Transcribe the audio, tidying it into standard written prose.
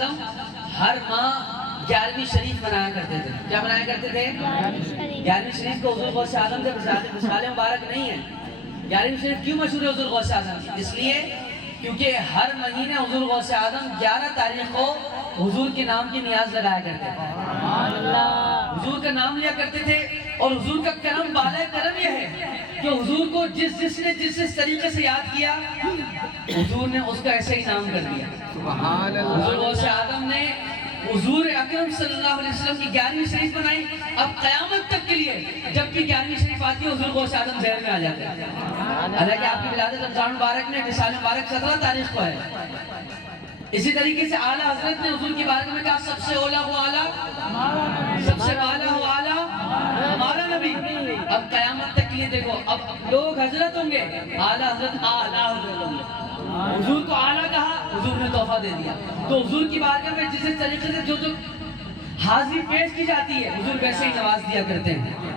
اعظم ہر ماہ 11ویں شریف منایا کرتے تھے. کیا منایا کرتے تھے؟ 11ویں شریف کو حضور غوث اعظم سے وصال مبارک نہیں ہے. 11ویں شریف کیوں مشہور ہے حضور غوث اعظم کی؟ اس لیے کیونکہ ہر مہینے حضور غوث اعظم 11 تاریخ کو حضور کے نام کی نیاز لگایا کرتے تھے. حضور کا نام لیا کرتے تھے. اور حضور کا کرم بالا کرم یہ ہے کہ حضور کو جس نے جس طریقے سے یاد کیا حضور نے اس کا ایسے ہی نام کر دیا. حضور غوث اعظم نے حضور اکرم صلی اللہ علیہ وسلم کی 11ویں شریف بنائی. اب قیامت تک کے لیے جب بھی 11ویں شریف آتی ہے حضور غوث اعظم ذہن میں آ جاتے ہیں. حالانکہ آپ کی ولادت رمضان مبارک میں وصال مبارک 17 تاریخ کو ہے. اسی طریقے سے اعلیٰ حضرت نے حضور کی بارگاہ میں کہا سب سے اولا ہو اعلیٰ، سب سے اعلیٰ ہو اعلیٰ ہمارا نبی. اب قیامت تک کے لیے دیکھو اب لوگ حضرت ہوں گے، اعلیٰ حضرت اعلیٰ حضرت ہوں گے. حضور کو اعلیٰ کہا، حضور نے تحفہ دے دیا. تو حضور کی بارگاہ میں جس طریقے سے جو حاضری پیش کی جاتی ہے حضور ویسے ہی نواز دیا کرتے ہیں.